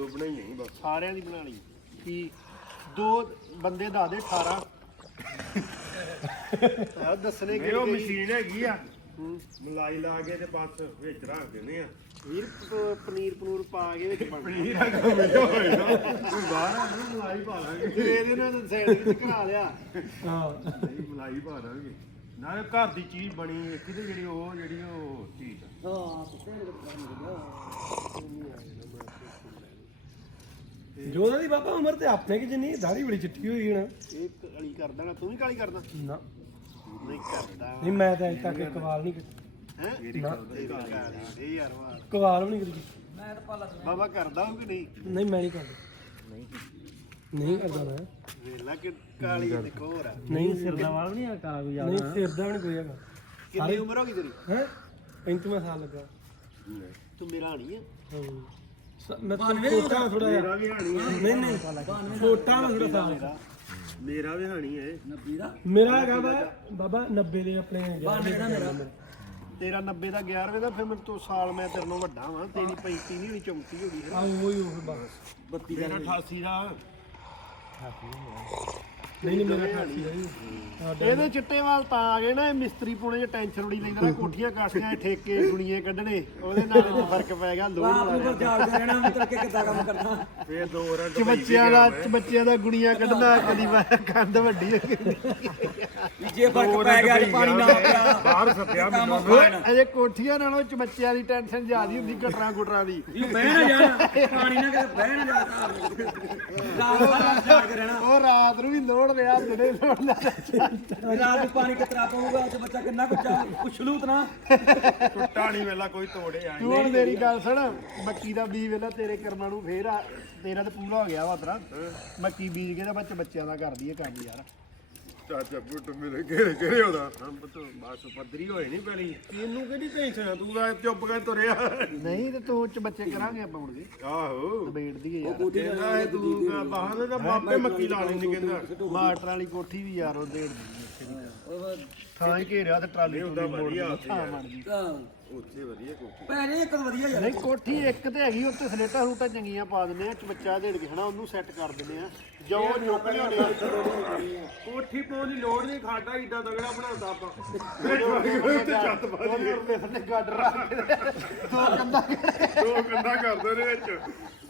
ਦੋ ਬਣਾਈਆਂ ਹੀ ਬਸ। ਸਾਰਿਆਂ ਦੀ ਬਣਾ ਲਈ ਕੀ ਦੋ ਬੰਦੇ ਦੱਸ ਦੇ 18 ਆ ਦੱਸਣੇ ਨਹੀਂ ਉਹ ਮਸ਼ੀਨ ਹੈਗੀ ਆ। ਹੂੰ। ਮਲਾਈ ਲਾ ਕੇ ਤੇ ਬਸ ਵਿੱਚ ਰੱਖ ਦਿੰਦੇ ਆ। ਵੀਰ ਪ- ਪਨੀਰ ਪਨੂਰ ਪਾ ਕੇ ਵਿੱਚ ਬਣ ਪਨੀਰ ਆ ਹੋਏਗਾ ਤੂੰ ਬਾਹਰ ਆ ਨਾ ਮਲਾਈ ਪਾ ਲਾਂਗੇ। ਇਹਦੇ ਨਾਲ ਸਾਈਡ ਵਿੱਚ ਘਰਾ ਲਿਆ। ਹਾਂ। ਨਹੀਂ ਮਲਾਈ ਪਾ ਦਾਂਗੇ ਨਾਲੇ ਘਰ ਦੀ ਚੀਜ਼ ਬਣੀ ਇੱਕ ਤੇ ਜਿਹੜੀ ਉਹ ਜਿਹੜੀ ਉਹ ਚੀਜ਼ ਆ। ਜੋਦਾ ਦੀ ਬਾਬਾ ਉਮਰ ਤੇ ਆਪਣੇ ਕਿ ਜਿੰਨੀ ਦਾੜੀ ਬੜੀ ਚਿੱਟੀ ਹੋਈ ਹੈ ਇਹ ਕਾਲੀ ਕਰ ਦੇਣਾ ਤੂੰ ਵੀ ਕਾਲੀ ਕਰਦਾ? ਨਾ। ਨਹੀਂ ਕਰਦਾ। ਨਹੀਂ ਮੈਂ ਤਾਂ ਅਜੇ ਤੱਕ ਕਵਾਲ ਨਹੀਂ ਕੀਤਾ। ਹੈ? ਨਾ। ਇਹ ਯਾਰ ਵਾਹ। ਕਵਾਲ ਵੀ ਨਹੀਂ ਕੀਤੀ। ਬਾਬਾ ਕਰਦਾ ਹੋ ਕਿ ਨਹੀਂ? ਨਹੀਂ ਮੈਂ ਨਹੀਂ ਕਰਦਾ। ਨਹੀਂ। ਨਹੀਂ ਕਰਦਾ ਮੈਂ। ਵੇਲਾ ਕਿ ਕਾਲੀ ਤੇ ਕੋਰ ਆ ਨਹੀਂ ਸਿਰ ਦਾ ਵਾਲ ਨਹੀਂ ਆ ਕਾਲਾ ਕੋਈ ਨਹੀਂ ਸਿਰ ਦਾ ਵੀ ਨਹੀਂ ਕੋਈ ਹੈਗਾ। ਕਿੰਨੀ ਉਮਰ ਹੋ ਗਈ ਤੇਰੀ? ਹੈ? 35 ਸਾਲ ਲੱਗਾ। ਤੂੰ ਮੇਰਾ ਨਹੀਂ ਆ ਹਾਂ। ਮੈਂ ਛੋਟਾ ਥੋੜਾ ਜਿਹਾ ਮੇਰਾ ਵੀ ਹਾਣੀ ਹੈ। ਨਹੀਂ ਨਹੀਂ। ਛੋਟਾ ਮੈਂ ਥੋੜਾ ਸਾਲ ਮੇਰਾ। ਵੀ ਹਾਣੀ ਹੈ। ਮੇਰਾ ਹੈਗਾ ਵਾ ਬਾਬਾ 90 ਦੇ ਆਪਣੇ ਮੇਰਾ। ਤੇਰਾ 90 ਦਾ 11ਵੇਂ ਦਾ ਫਿਰ ਮੇਰੇ ਤੋਂ ਸਾਲ ਮੈਂ ਤੇਰੇ ਨਾਲੋਂ ਵੱਡਾ ਵਾਂ। ਤੇਰੀ 35 ਨਹੀਂ ਹੋਣੀ 34 ਹੋ। ਗਈ ਆ ਉਹੀ ਉਹ ਬਸ। ਮੇਰਾ 88 ਦਾ। ਨਹੀਂ ਨਹੀਂ ਮੇਰਾ 88 ਦਾ ਹੀ ਆ। ਇਹਦੇ ਚਿੱਟੇ ਵਾਲ ਤਾਂ ਆ ਗਏ ਨਾ ਇਹ ਮਿਸਤਰੀ ਪੁਣੇ ਚ ਟੈਨਸ਼ਨ ਬੜੀ ਲੈਂਦਾ ਨਾ ਕੋਠੀਆਂ ਕਾਠੀਆਂ ਠੇਕੇ ਗੁਣੀਏ ਕੱਢਣੇ ਉਹਦੇ ਨਾਲ ਇਹਨੂੰ ਫ਼ਰਕ ਪੈ ਗਿਆ ਲੋੜ ਵਾਲਾ ਫੇਰ ਦੋ ਰੰਗ ਚ ਬੱਚਿਆਂ ਦਾ ਚ ਬੱਚਿਆਂ ਦਾ ਗੁਣੀਆਂ ਕੱਢਣਾ ਕਦੀ ਮੈਂ ਕੰਧ ਵੱਡੀ ਹੋ ਗਈ। ਜੇ ਫ਼ਰਕ ਪੈ ਗਿਆ ਜੇ ਪਾਣੀ ਨਾ ਪਿਆ ਬਾਹਰ ਸੱਤਿਆ ਮੈਨੂੰ। ਅਜੇ ਕੋਠੀਆਂ ਨਾਲੋਂ ਚ ਬੱਚਿਆਂ ਦੀ ਟੈਨਸ਼ਨ ਜ਼ਿਆਦੀ ਹੁੰਦੀ ਗਟਰਾਂ ਗੁਟਰਾਂ ਦੀ। ਇਹ ਬਹਿ ਨਾ ਜਾਣਾ ਪਾਣੀ ਨਾ ਕਿਤੇ ਬਹਿ ਨਾ ਜਾਣਾ ਰਾਤ ਰਾਤ ਜਾਗ ਕੇ ਰਹਿਣਾ ਉਹ ਨੂੰ ਵੀ ਲੋੜ ਰਿਹਾ ਦਿਨੇ ਲੋੜ ਲਿਆ ਰਾਤ ਨੂੰ ਪਾਣੀ ਕਿਤਰਾ ਪਊਗਾ ਤੇ ਬੱਚਾ ਕਿੰਨਾ ਕੁ ਚਾਹ ਪੁੱਛਲੂ ਤਨਾ ਟੁੱਟਾ ਨਹੀਂ ਵੇਲਾ ਕੋਈ ਤੋੜੇ ਆਏ ਤੂੰ ਹੁਣ ਮੇਰੀ ਗੱਲ ਸੁਣ ਮੱਕੀ ਦਾ ਬੀਜ ਵੇਲਾ ਤੇਰੇ ਕਰਮਾਂ ਨੂੰ ਫੇਰ ਆ ਤੇਰਾ ਤਾਂ ਪੂਰਾ ਹੋ ਗਿਆ ਵਾ ਤਰਾ ਮੱਕੀ ਬੀਜ ਕੇ ਤਾਂ ਬੱਚ ਬੱਚਿਆਂ ਦਾ ਕਰਦੀ ਹੈ ਕੰਮ ਯਾਰ। ਚਾਚਾ ਪੁੱਟ ਮੇਰੇ ਘੇਰੇ ਘੇਰੇ ਉਹਦਾ ਹਮ ਬਤੋ ਬਾਸ ਪੱਧਰੀ ਹੋਏ ਨਹੀਂ ਪੈਣੀ। ਤੈਨੂੰ ਕਿਹੜੀ ਟੈਨਸ਼ਨ ਆ ਤੂੰ ਤਾਂ ਚੁੱਪ ਕੇ ਤੁਰਿਆ। ਨਹੀਂ ਤੇ ਤੂੰ ਚ ਬੱਚੇ ਕਰਾਂਗੇ ਆਪਾਂ ਹੁਣ ਵੀ। ਆਹੋ। ਡਿਬੇਟ ਦੀ ਯਾਰ। ਕਹਿੰਦਾ ਇਹ ਤੂੰ ਬਾਹਰ ਦਾ ਬਾਪੇ ਮੱਕੀ ਲਾ ਲੈਂਦੀ ਕਹਿੰਦਾ। ਮਾਸਟਰ ਵਾਲੀ ਕੋਠੀ ਵੀ ਯਾਰ ਉਹ ਡੇਢ ਦੀ ਥਾਂ ਹੀ ਘੇਰਿਆ ਤੇ ਟਰਾਲੀ ਉਹਦਾ ਵਧੀਆ ਥਾਂ ਬਣ ਗਈ ਉੱਥੇ ਵਧੀਆ ਕੋਠੀ। ਪੈ ਜੇ ਇੱਕ ਵਧੀਆ ਯਾਰ। ਨਹੀਂ ਕੋਠੀ ਇੱਕ ਤੇ ਹੈਗੀ ਉੱਤੇ ਸਲੇਟਾਂ ਸਲੂਟਾਂ ਚੰਗੀਆਂ ਪਾ ਦਿੰਦੇ ਆ ਚ ਬੱਚਾ ਢੇੜ ਕੇ ਹਨਾ ਉਹਨੂੰ ਸੈੱਟ ਕਰ ਦਿੰਦੇ ਆ। ਜੋ ਚੁੱਕ ਲਿਆਉਣੇ ਆ। ਕੋਠੀ ਪਾਉਣ ਦੀ ਲੋੜ ਨਹੀਂ ਖਾਡਾ ਈਡਾ ਤਗੜਾ ਬਣਾਉਂਦਾ ਆਪਾਂ। ਛੱਤ ਪਾ ਦੇ ਗਾਡਰ ਰੱਖ ਕੇ ਦੋ। ਕੰਦਾ ਦੋ। ਕੰਦਾ ਕਰਦੇ ਨੇ ਵਿੱਚ।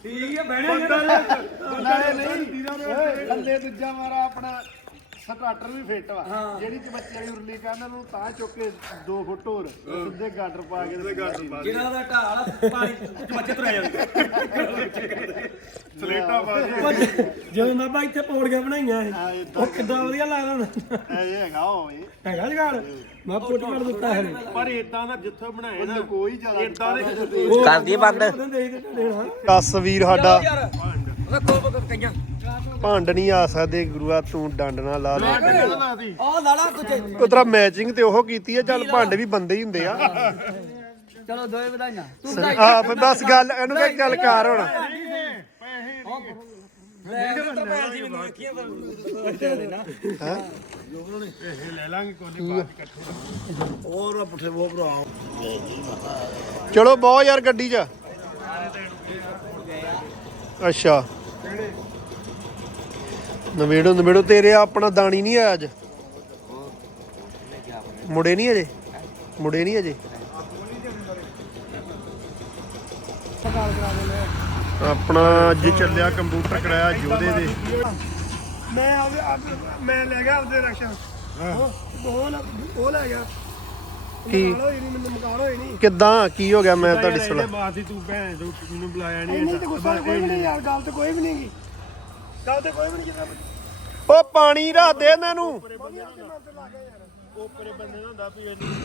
ਠੀਕ ਹੈ ਬਹਿਣਾ ਨਹੀਂ। ਥੱਲੇ ਦੂਜਾ ਮਾਰਾ ਆਪਣਾ। ਸਟਾਰਟਰ ਵੀ ਫਿੱਟ ਵਾ। ਜਿਹੜੀ ਚ ਬੱਚੇ ਵਾਲੀ ਉਰਲੀ ਕਰਨ ਨੂੰ ਤਾਂ ਚੁੱਕ ਕੇ 2 ਫੁੱਟ ਹੋਰ ਸਿੱਧੇ ਗਾਡਰ ਪਾ ਕੇ ਤੇ ਗਾਡਰ ਪਾ ਜਿਹੜਾ ਦਾ ਢਾਲ ਆ, ਪਾਣੀ ਚ ਬੱਚੇ ਤੁਰਿਆ ਜਾਂਦੇ। ਸਲੇਟਾ ਬਾਜੀ ਜਦੋਂ ਬਾਬਾ ਇੱਥੇ ਪੌੜੀਆਂ ਬਣਾਈਆਂ ਇਦਾਂ ਉਹ ਕਿੱਦਾਂ ਵਧੀਆ ਲੱਗਦਾ ਹੁੰਦਾ ਇਹ ਹੈਗਾ ਓਏ ਹੈਗਾ ਜਗਾੜ? ਮੈਂ ਪੁੱਟ ਕਰ ਦਿੱਤਾ ਹੈ। ਪਰ ਇਦਾਂ ਦਾ ਜਿੱਥੇ ਬਣਾਏ ਨਾ ਕੋਈ ਜ਼ਿਆਦਾ ਇਦਾਂ ਦੇ ਕਰਦੀ ਬੰਦ। ਤਸਵੀਰ ਸਾਡਾ। ਯਾਰ ਵੇਖੋ ਵੇਖੋ ਕਈਆਂ। ਭੰਡ ਨਹੀਂ ਆ ਸਕਦੇ ਗੁਰੂਆ ਤੂੰ ਡੰਡ ਨਾ ਲਾ ਲੈ। ਉਹ ਲਾਲਾ ਕੁਝ ਉਤਰਾ ਮੈਚਿੰਗ ਤੇ ਉਹ ਕੀਤੀ ਆ ਚੱਲ ਭੰਡ ਵੀ ਬੰਦੇ ਹੀ ਹੁੰਦੇ ਆ। ਚਲੋ ਦੋਏ ਵਧਾਈਆਂ। ਤੂੰ ਆ ਫਿਰ ਬਸ ਗੱਲ ਇਹਨੂੰ ਕਹਿ ਗੱਲ ਕਰ ਹੁਣ। ਲੈ ਲਾਂਗੇ ਕੋਈ ਬਾਤ ਇਕੱਠੇ ਚਲੋ ਬਹੁਤ ਯਾਰ ਗੱਡੀ 'ਚ। ਅੱਛਾ। ਨਵੇੜੋ ਨਵੇੜੋ ਤੇਰੇ ਆਪਣਾ ਦਾਣੀ ਨਹੀਂ ਆਇਆ ਅੱਜ। ਮੁੜੇ ਨਹੀਂ ਅਜੇ? ਮੁੜੇ ਨਹੀਂ ਅਜੇ? ਆਪਣਾ ਅੱਜ ਚੱਲਿਆ ਕੰਪਿਊਟਰ ਕਰਾਇਆ ਜੋਦੇ ਦੇ ਮੈਂ ਆਪਦੇ ਆਪ- ਮੈਂ ਲੈ ਗਿਆ ਆਪਦੇ ਰਕਸ਼ਾ ਉਹ ਉਹ ਲੈ ਗਿਆ। ਕੀ? ਕਿੱਦਾਂ? ਕੀ ਹੋ ਗਿਆ? ਮੈਂ ਤੁਹਾਡੀ ਸੁਣਾ। ਬਾਤ ਹੀ ਤੂੰ ਭੈਣ ਮੈਨੂੰ ਬੁਲਾਇਆ ਨਹੀਂ ਨਹੀਂ ਤੇ ਗੁੱਸਾ ਤਾਂ ਕੋਈ ਨਹੀਂ ਯਾਰ ਗੱਲ ਤੇ ਕੋਈ ਵੀ ਨਹੀਂ ਗੀ ਗੱਲ ਤੇ ਕੋਈ ਵੀ ਨਹੀਂ ਕੀਤਾ ਉਹ ਪਾਣੀ ਰੱਖ ਦੇ ਇਹਨਾਂ ਨੂੰ।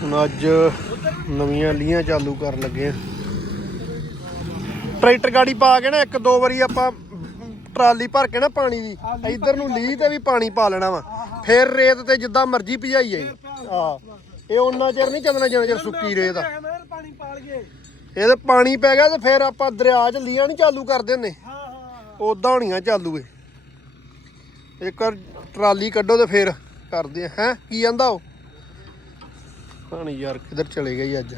ਹੁਣ ਅੱਜ ਨਵੀਆਂ ਲੀਆਂ ਚਾਲੂ ਕਰਨ ਲੱਗੇ ਆ। ਟਰੈਕਟਰ ਗਾੜੀ ਪਾ ਕੇ ਨਾ ਇੱਕ ਦੋ ਵਾਰੀ ਆਪਾਂ ਟਰਾਲੀ ਭਰ ਕੇ ਨਾ ਪਾਣੀ ਦੀ। ਇਧਰ ਨੂੰ ਲੀ ਤੇ ਵੀ ਪਾਣੀ ਪਾ ਲੈਣਾ ਵਾ। ਫਿਰ ਰੇਤ ਤੇ ਜਿੱਦਾਂ ਮਰਜ਼ੀ ਭਜਾਈਏ ਆ ਇਹ ਉਹਨਾਂ ਚਿਰ ਨਹੀਂ ਚੱਲਣਾ ਜਿੰਨਾ ਚਿਰ ਸੁੱਕੀ ਰੇਤ ਆ। ਪਾਣੀ ਪਾਲ ਗਏ। ਇਹ ਤੇ ਪਾਣੀ ਪੈ ਗਿਆ ਤੇ ਫਿਰ ਆਪਾਂ ਦਰਿਆ 'ਚ ਲੀਆਂ ਨਹੀਂ ਚਾਲੂ ਕਰਦੇ ਹੁੰਦੇ। ਹਾਂ ਹਾਂ ਉਦਾਂ ਹੋਣੀਆਂ ਚਾਲੂ ਏ ਇੱਕ ਵਾਰ ਟਰਾਲੀ ਕੱਢੋ ਤੇ ਫੇਰ ਕਰਦੇ ਆ। ਹੈ? ਕੀ ਕਹਿੰਦਾ ਉਹ? ਪਾਣੀ ਯਾਰ ਕਿੱਧਰ ਚਲੇ ਗਈ ਅੱਜ।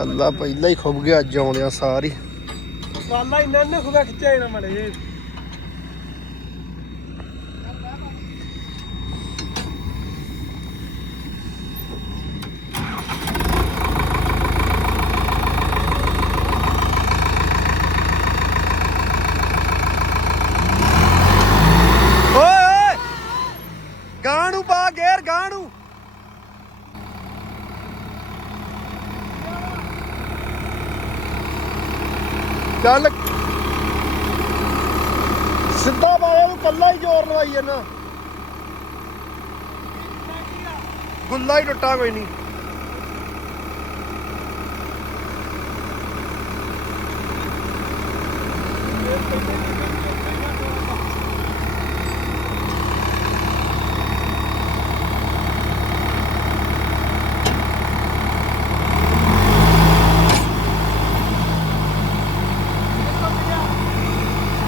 ਅੱਲਾ ਪਹਿਲਾਂ ਹੀ ਖੁੱਬ ਗਿਆ ਅੱਜ ਆਉਂਦਿਆਂ ਸਾਰੀ ਵਾਲਾ ਇੰਨਾ ਨਾ ਖੁਦਾ ਖਿੱਚਿਆ ਇਹਨਾਂ ਮੜੇ ਜੇ ਓਏ ਓਏ ਗਾਂ ਨੂੰ ਪਾ ਗੇਰ ਗਾਂ ਨੂੰ ਚੱਲ ਸਿੱਧਾ ਪਾਇਆ ਨੂੰ ਕੱਲਾ ਹੀ ਜ਼ੋਰ ਲਵਾਈ ਜਾਂਦਾ ਗੁੱਲਾ ਹੀ ਟੁੱਟਾ ਕੋਈ ਨਹੀਂ।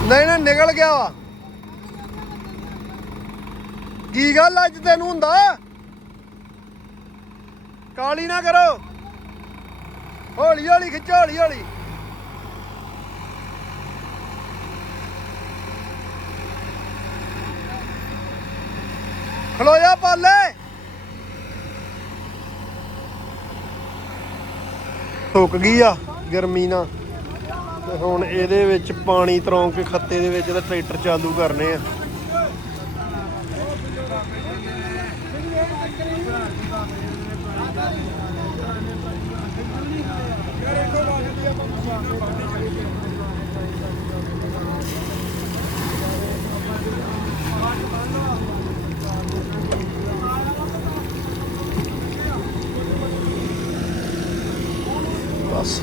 ਨਹੀਂ ਨਾ ਨਿਕਲ ਗਿਆ ਵਾ। ਕੀ ਗੱਲ ਅੱਜ ਤੈਨੂੰ ਹੁੰਦਾ? ਕਾਲੀ ਨਾ ਕਰੋ। ਹੌਲੀ ਹੌਲੀ ਖਿੱਚੋ, ਹੌਲੀ ਹੌਲੀ। ਖਲੋਇਆ ਪਾਲੇ। ਸੁੱਕ ਗਈ ਆ ਗਰਮੀ ਨਾਲ। ਤੇ ਹੁਣ ਇਹਦੇ ਵਿੱਚ ਪਾਣੀ ਤਰੋਂ ਕੇ ਖੱਤੇ ਦੇ ਵਿੱਚ ਇਹਦਾ ਟਰੈਕਟਰ ਚਾਲੂ ਕਰਨੇ ਆ ਬਸ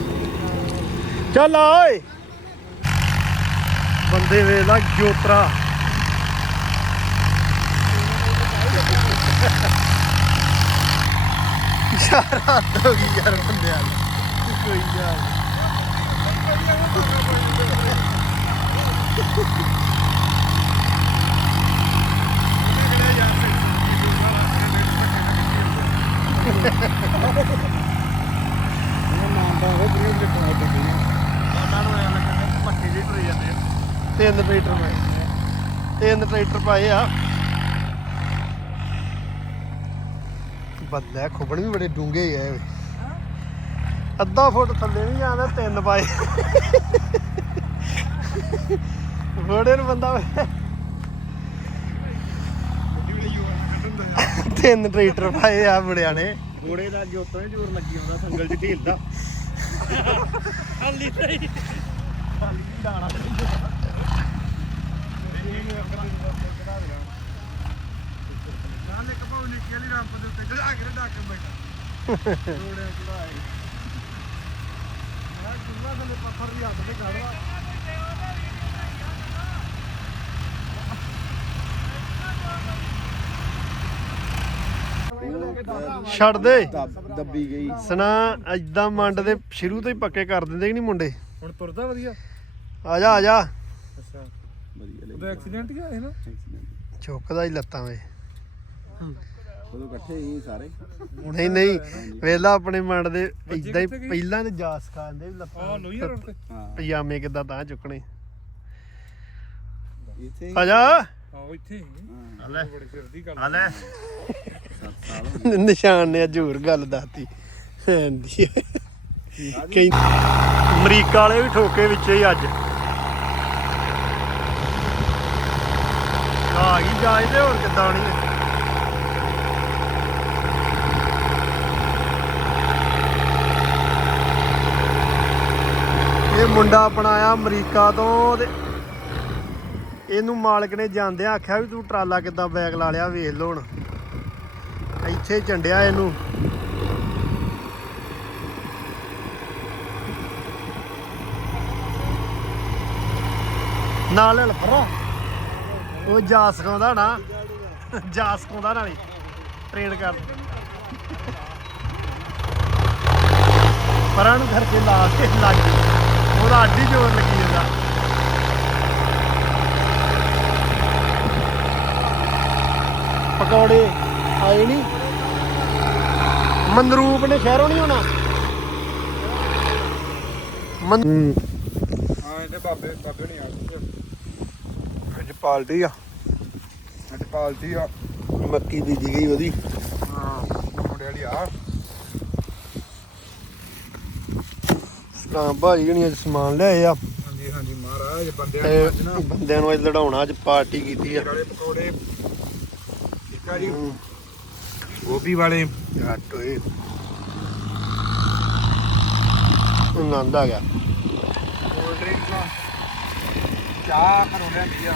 ਚੱਲ ਆ ਓਏ। ਬੰਦੇ ਵੇਲਾ ਜੋਤਰਾ। ਯਾਰ ਹੱਦ ਹੋ ਗਈ ਯਾਰ ਬੰਦਿਆਂ ਦੀ ਕੋਈ ਯਾਰ ਤਿੰਨ ਟਰੈਕਟਰ ਪਾਏ ਤਿੰਨ ਟਰੈਕਟਰ ਪਾਏ ਆ। ਬੱਲੇ ਖੁਬਣ ਵੀ ਬੜੇ ਡੂੰਘੇ ਗਏ ਓਏ ਅੱਧਾ ਫੁੱਟ ਥੱਲੇ ਨਹੀਂ ਜਾਂਦਾ ਤਿੰਨ ਪਾਏ। ਬੜੇ ਨੂੰ ਬੰਦਾ ਵੇ। ਤਿੰਨ ਟਰੈਕਟਰ ਪਾਏ ਆ ਮੁੰਡਿਆਂ ਨੇ। ਘੋੜੇ ਦਾ ਜੋਤਾਂ ਜ਼ੋਰ ਲੱਗੀ ਹੁੰਦਾ ਸੰਗਲ 'ਚ ਢੀਲਦਾ। ਹਾਲੀ ਤੇ ਨਾਲੇ ਕਪਾਉ ਚੜਾ ਕੇ ਬੈਠਾ ਚੜਾਏ ਮੈਂ ਪੱਥਰ ਹੱਥ ਤੇ ਛੱਡ ਦੇ। ਦੱਬੀ ਗਈ। ਸਨਾ ਐਦਾਂ ਮੰਡ ਦੇ ਸ਼ੁਰੂ ਤੋਂ ਹੀ ਪੱਕੇ ਕਰ ਦਿੰਦੇ ਕਿ ਨਹੀਂ ਮੁੰਡੇ? ਹੁਣ ਤੁਰਦਾ ਵਧੀਆ। ਆ ਜਾ ਆ ਜਾ ਅੱਛਾ ਉਹਦਾ ਐਕਸੀਡੈਂਟ ਗਿਆ ਹੈ ਨਾ? ਚੁੱਕਦਾ ਹੀ ਲੱਤਾਂ ਵੇ। ਉਦੋਂ ਇਕੱਠੇ ਹੀ ਸਾਰੇ। ਨਹੀਂ ਨਹੀਂ। ਵੇਲਾ ਆਪਣੇ ਮੰਡ ਦੇ ਇਦਾਂ ਹੀ ਪਹਿਲਾਂ ਤੇ ਜਾ ਸਿਖਾਉਂਦੇ ਵੀ ਲੱਤਾਂ। ਆ ਲੋਈ ਰੋਡ ਤੇ। ਪਜਾਮੇ ਕਿੱਦਾਂ ਤਾਂ ਚੁੱਕਣੇ। ਇੱਥੇ ਆ ਜਾ ਆਓ ਇੱਥੇ ਹੀ। ਲੈ। ਬੜੀ ਫਿਰਦੀ ਗੱਲ ਆ ਲੈ। ਨਿਸ਼ਾਨ ਨੇ ਹਜੂਰ ਗੱਲ ਦੱਸਤੀ। ਹਾਂਜੀ। ਕਈ ਅਮਰੀਕਾ ਵਾਲੇ ਵੀ ਠੋਕੇ ਵਿੱਚ ਹੀ ਅੱਜ। ਆ ਗਈ ਜਾਜ ਤੇ ਹੋਰ ਕਿੱਦਾਂ ਆਣੀ ਹੈ। ਇਹ ਮੁੰਡਾ ਆਪਣਾ ਅਮਰੀਕਾ ਤੋਂ ਤੇ ਇਹਨੂੰ ਮਾਲਕ ਨੇ ਜਾਂਦਿਆਂ ਆਖਿਆ ਵੀ ਤੂੰ ਟਰਾਲਾ ਕਿੱਦਾਂ ਬੈਗ ਲਾ ਲਿਆ ਵੇਖ ਲੋ ਹੁਣ। ਇੱਥੇ ਚੰਡਿਆ ਇਹਨੂੰ। ਨਾਲ ਹਲਫਰਾ ਉਹ ਜਾ ਸਿਖਾਉਂਦਾ ਨਾ। ਜਾ ਸਿਖਾਉਂਦਾ ਨਾਲੇ। ਟ੍ਰੇਨ ਕਰ। ਪਰਾਂ ਨੂੰ ਕਰਕੇ ਲਾ ਕੇ ਲੱਗ ਗਈ। ਉਹਦਾ ਅੱਡੀ ਜ਼ੋਰ ਲੱਗੀ ਜਾਂਦਾ। ਪਕੌੜੇ ਆਏ ਨਹੀਂ ਮਨਰੂਪ ਨੇ ਸ਼ਹਿਰੋਂ ਨਹੀਂ ਹੋਣਾ ਮਨ ਹਾਂ ਇਹਦੇ ਬਾਬੇ ਬਾਬੇ ਨਹੀਂ ਆ ਅੱਜ ਪਾਲਟੀ ਆ। ਅੱਜ ਪਾਲਟੀ ਆ। ਮੱਕੀ ਬੀਜੀ ਗਈ ਉਹਦੀ। ਹਾਂ ਮੁੰਡੇ ਵਾਲੀ ਆ। ਤਾਂ ਭਾਜੀ ਹਣੀ ਅੱਜ ਸਮਾਨ ਲਿਆਏ ਆ। ਹਾਂਜੀ ਹਾਂਜੀ ਮਹਾਰਾਜ ਬੰਦਿਆਂ ਨੂੰ ਅੱਜ ਨਾ ਬੰਦਿਆਂ ਨੂੰ ਅੱਜ ਲੜਾਉਣਾ ਅੱਜ ਪਾਰਟੀ ਕੀਤੀ ਆ। ਵਾਲੇ ਪਕੌੜੇ। ਠੀਕ ਆ ਜੀ? ਗੋਭੀ ਵਾਲੇ। ਘੱਟ ਹੋਏ ਆਨੰਦ ਆ ਗਿਆ। ਕੋਲਡ ਡਰਿੰਕ ਚਾਹ ਘਰੋਂ ਲੈ ਆ?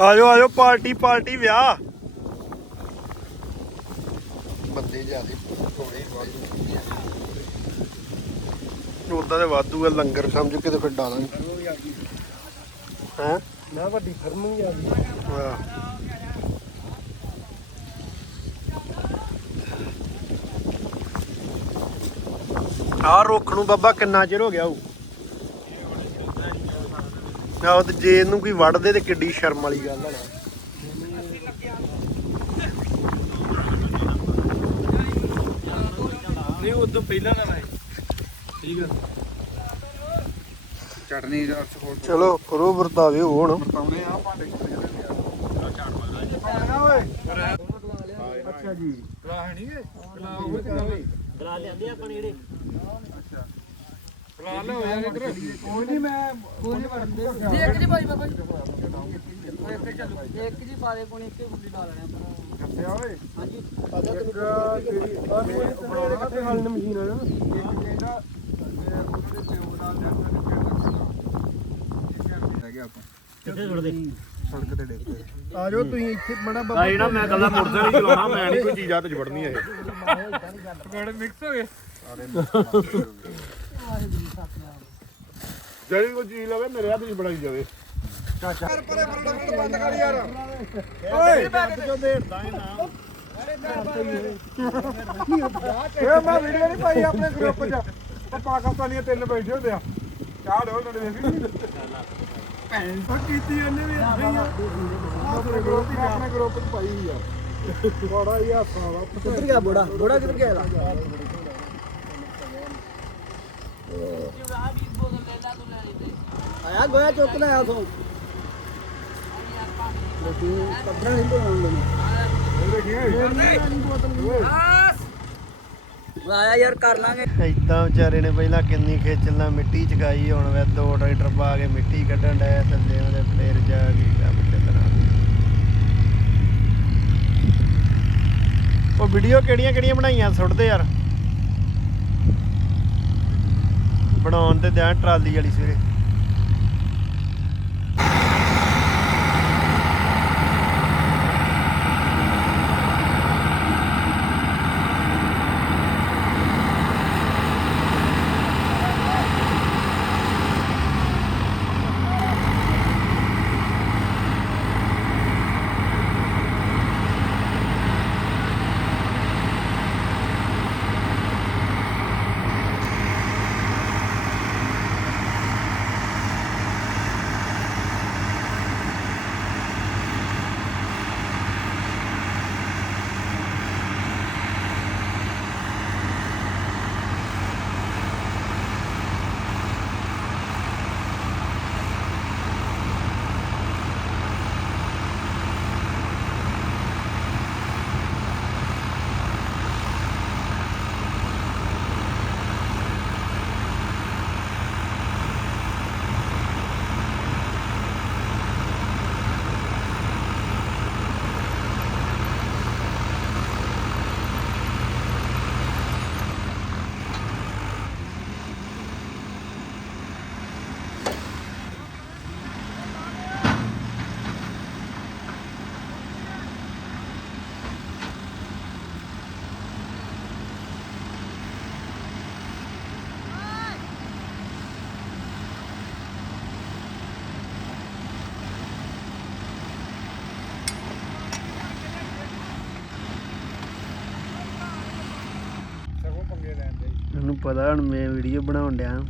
ਆਜੋ ਆਜੋ ਪਾਰਟੀ ਪਾਰਟੀ ਵਿਆਹ। ਬੰਦੇ ਜਿਆਦੇ ਥੋੜੇ ਉਦਾਂ ਦੇ ਵਾਧੂ ਆ ਲੰਗਰ ਸਮਝ ਕੇ ਤੇ ਫਿਰ ਡਾਲਾਂਗੇ ਹੈ। ਨਾ ਵੱਡੀ ਫਰਮ ਵੀ ਆ ਗਈ ਆ ਰੁੱਖ ਨੂੰ ਬਾਬਾ ਕਿੰਨਾ ਚਿਰ ਹੋ ਗਿਆ ਹੋਊ ਆਹ ਤੇ ਜੇ ਇਹਨੂੰ ਕੋਈ ਵੱਢਦੇ ਤੇ ਕਿੱਡੀ ਸ਼ਰਮ ਵਾਲੀ ਗੱਲ ਹੈ ਨਹੀਂ ਉਦੋਂ ਪਹਿਲਾਂ ਨਾ ਆਏ ਠੀਕ ਆ। ਚਟਨੀ ਦਾ ਹੋਰ ਚਲੋ ਕਰੋ ਵਰਤਾਵੇ ਹੁਣ। ਬਰਤਾਉਨੇ ਆ ਭਾਂਡੇ ਕਿੱਥੇ ਜਾਂਦੇ ਅੱਛਾ ਜੀ। ਕਲਾ ਹੈ ਨਹੀਂ ਗੇ ਕਲਾ ਉਹ ਤੇ ਗੱਲ ਦਰਾ ਲਿਆਂਦੇ ਆਪਾਂ ਜਿਹੜੇ ਕਲਾ ਲੈ ਹੋ ਜਾਣੇ ਇਧਰ। ਕੋਈ ਨਹੀਂ ਮੈਂ ਕੋਈ ਨਹੀਂ ਵੜਦੇ ਇੱਕ ਜੀ ਭਾਈ ਬਾਬਾ ਜੀ। ਇੱਕ ਜੀ ਪਾਲੇ ਕੋਣੀ ਇੱਕੇ ਫੁੱਲੀ ਲਾ ਲੈਣੇ ਆਪਾਂ। ਦੱਸਿਆ ਓਏ। ਹਾਂਜੀ। ਇੱਕ ਜਿਹੜੀ ਆ ਮੇਰੇ ਬਣਾਉਣਾ ਇਕੱਠੇ ਖਾਣ ਨੂੰ ਮਸ਼ੀਨ ਆ ਨਾ? ਇੱਕ ਕਹਿੰਦਾ ਉਹਦੇ ਪਿਓ ਦਾ ਜਨਮ ਦਿਨ ਰਹਿ ਗਿਆ ਆਪਾਂ ਕਿੱਥੇ ਛੁੱਟਦੇ ਸੜਕ ਤੇ ਪਏ ਆ ਜਾਓ ਤੁਸੀਂ ਇੱਥੇ ਬੜਾ ਬਾਬਾ ਨਾ ਮੈਂ ਕੱਲਾ ਮੋਟਰਸਾਈਕਲ ਹੀ ਚਲਾਉਣਾ ਮੈਂ ਨਹੀਂ ਕੋਈ ਚੀਜ਼ 'ਚ ਵੜਨੀ ਇਹ। ਪਕੌੜੇ ਮਿਕਸ ਹੋ ਗਏ। ਜਿਹੜੀ ਕੋਈ ਚੀਜ਼ ਲਵੇ ਮੇਰੇ ਹੱਥ 'ਚ ਬਣਾਈ ਜਾਵੇ। ਇਹ ਮੈਂ ਵੀਡੀਓ ਨਹੀਂ ਪਾਈ ਆਪਣੇ ਗਰੁੱਪ 'ਚ। ਉਹ ਪਾਕਿਸਤਾਨੀਆਂ ਤਿੰਨ ਬੈਠੇ ਹੁੰਦੇ ਆ। ਚਾਹ ਢੋਲ ਨੜੇ ਵੇਖੀ ਭੈਣ ਤੋਂ ਕੀਤੀ ਉਹਨੇ ਵੀ ਏਦਾਂ ਹੀ ਆ। ਆਪਣੇ ਗਰੁੱਪ 'ਚ ਆਪਣੇ ਗਰੁੱਪ 'ਚ ਪਾਈ ਹੋਈ ਆ। ਬੜਾ ਹੀ ਹਾਸਾ ਵਾ। ਕਿੱਧਰ ਗਿਆ ਬੋੜਾ? ਬੋੜਾ ਕਿੱਧਰ ਗਿਆ ਲਾ ਆਇਆ ਗੋਇਆ ਚੁੱਕ ਲੈ ਆ ਤੋਂ ਕੱਪੜਾ ਨਹੀਂ ਬਣਾਉਣ ਆਇਆ ਯਾਰ, ਕਰ ਲਾਂਗੇ। ਏਦਾਂ ਵਿਚਾਰੇ ਨੇ ਪਹਿਲਾਂ ਕਿੰਨੀ ਖੇਚਲਣਾ ਮਿੱਟੀ ਚਕਾਈ ਹੁਣ ਵੇ ਦੋ ਟਰੈਕਟਰ ਪਾ ਕੇ ਮਿੱਟੀ ਕੱਢਣ ਡਿਆ, ਥੱਲੇ ਉਹਦੇ ਫੇਰ ਜਾ ਕੇ ਕੰਮ ਚੱਲਣਾ। ਉਹ ਵੀਡੀਓ ਕਿਹੜੀਆਂ ਕਿਹੜੀਆਂ ਬਣਾਈਆਂ? ਸੁੱਟਦੇ ਯਾਰ। ਬਣਾਉਣ ਤੇ ਦਿਆਂ ਟਰਾਲੀ ਵਾਲੀ ਸਵੇਰੇ। ਪਤਾ ਹੁਣ ਮੈਂ ਵੀਡੀਓ ਬਣਾਉਣ ਡਿਆ।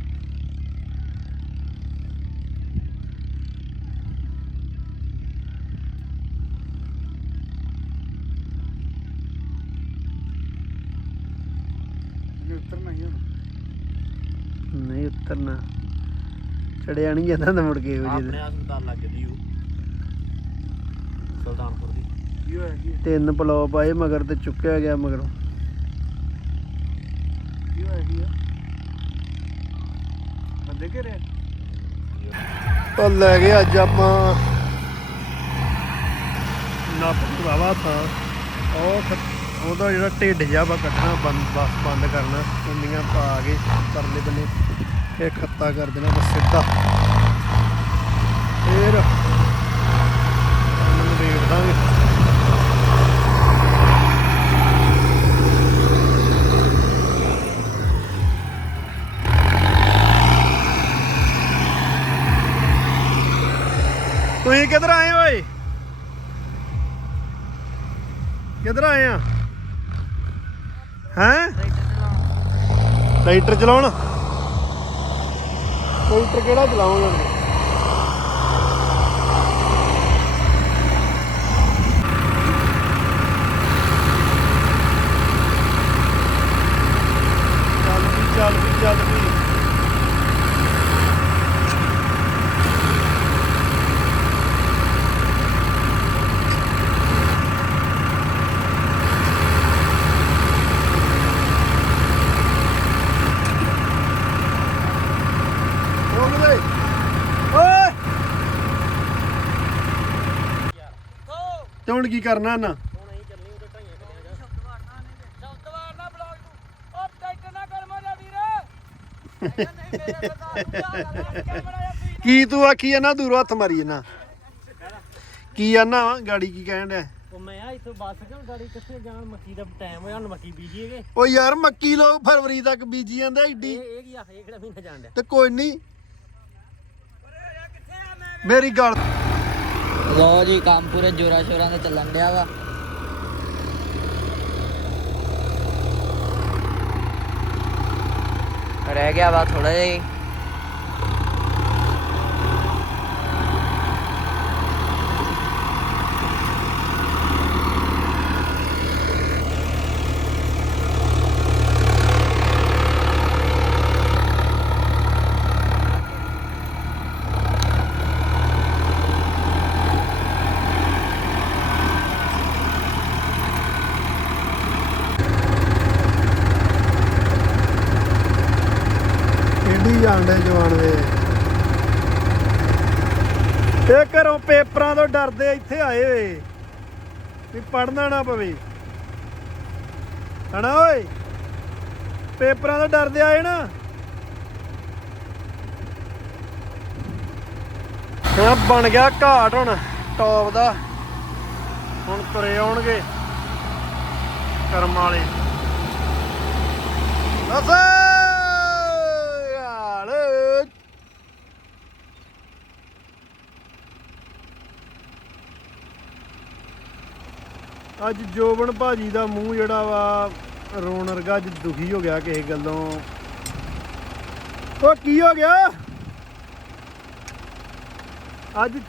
ਹੀ ਨਹੀਂ ਉਤਰਨਾ। ਚੜਿਆ ਨਹੀਂ ਜਾਂਦਾ ਤਾਂ ਮੁੜ ਕੇ ਉਹ ਜਿਹਦੇ ਹਸਪਤਾਲ ਲੱਗ ਗਈ ਉਹ। ਸੁਲਤਾਨਪੁਰ ਦੀ। ਕੀ ਹੋਇਆ ਕੀ? ਤਿੰਨ ਪਲੋ ਪਾਏ ਮਗਰ ਤੇ ਚੁੱਕਿਆ ਗਿਆ ਮਗਰੋਂ। ਕੀ ਹੋਇਆ ਕੀ ਆ ਬੰਦੇ ਘੇਰੇ ਉਹ ਲੈ ਗਏ ਅੱਜ ਆਪਾਂ। ਨੱਪ ਭਰਾਵਾ ਤਾਂ। ਉਹ ਉਹਦਾ ਜਿਹੜਾ ਢਿੱਡ ਜਿਹਾ ਵਾ ਕੱਢਣਾ ਬੰਦ ਬਸ ਬੰਦ ਕਰਨਾ ਕੁੰਡੀਆਂ ਪਾ ਕੇ ਪਰਲੇ ਬੰਨੇ ਇਹ ਖੱਤਾ ਕਰ ਦੇਣਾ ਬਸ ਸਿੱਧਾ। ਫੇਰ ਇਹਨੂੰ ਵੇੜ ਦਾਂਗੇ ਤੁਸੀਂ ਕਿੱਧਰ ਆਏ ਓਏ ਕਿੱਧਰ ਆਏ ਆ ਹੈਂ ਟਰੈਕਟਰ ਚਲਾਉਣ? ਟਰੈਕਟਰ ਕਿਹੜਾ ਚਲਾਉਂਗੇ ਚੱਲ ਵੀ ਚੱਲ ਵੀ ਚੱਲ ਵੀ ਰੋਕ ਦੇ ਓਏ ਤੇ ਹੁਣ ਕੀ ਕਰਨਾ ਨਾ? ਕੀ ਤੂੰ ਆਖੀ ਨਾ ਦੂਰੋਂ ਹੱਥ ਮਾਰੀ ਨਾ? ਕੀ ਆਨਾ ਗਾੜੀ ਕੀ ਕਹਿਣ ਡਿਆ? ਉਹ ਮੈਂ ਆ ਇੱਥੋਂ ਬੱਸ ਕਿਉਂ ਗਾੜੀ ਕਿੱਥੇ ਜਾਣ ਮੱਕੀ ਦਾ ਟਾਈਮ ਹੋਇਆ ਹੁਣ ਮੱਕੀ ਬੀਜੀਏਗੇ ਓ ਯਾਰ ਮੱਕੀ ਲੋਕ ਫਰਵਰੀ ਤੱਕ ਬੀਜੀ ਜਾਂਦੇ ਏਡੀ। ਇਹ ਇਹ ਕੀ ਆ ਇਹ ਕਿਹੜਾ ਮਹੀਨਾ ਜਾਣ ਡਿਆ? ਤੇ ਕੋਈ ਨਹੀਂ ਮੇਰੀ ਗੱਲ ਲੋ ਜੀ, ਕੰਮ ਪੂਰੇ ਜੋਰਾ ਸ਼ੋਰਾਂ ਤੇ ਚੱਲਣ ਡਿਆ ਵਾ। ਰਹਿ ਗਿਆ ਵਾ ਥੋੜਾ ਜਿਹਾ ਹੀ। ਖੇਡੀ ਜਾਂਦੇ ਜਵਾਨ ਵੇ ਇਹ ਘਰੋਂ ਪੇਪਰਾਂ ਇੱਥੇ ਆਏ ਹੋਏ ਵੀ ਪੜਨਾ ਨਾ ਪਵੇ। ਹਣਾ ਓਏ? ਪੇਪਰਾਂ ਤੋਂ ਡਰਦੇ ਆਏ ਨਾ। ਹਾਂ, ਬਣ ਗਿਆ ਘਾਟ ਹੁਣ ਟੌਪ ਦਾ। ਹੁਣ ਤੁਰੇ ਆਉਣਗੇ। ਕਰਮ ਵਾਲੇ। ਬਸ ਯਾਰ ਅੱਜ ਜੋਬਨ ਭਾਜੀ ਦਾ ਮੂੰਹ ਜਿਹੜਾ ਵਾ, ਰੋਣ ਵਰਗਾ ਅੱਜ ਦੁਖੀ ਹੋ ਗਿਆ ਕਿਸੇ ਗੱਲੋਂ। ਉਹ ਕੀ ਹੋ ਗਿਆ? ਅੱਜ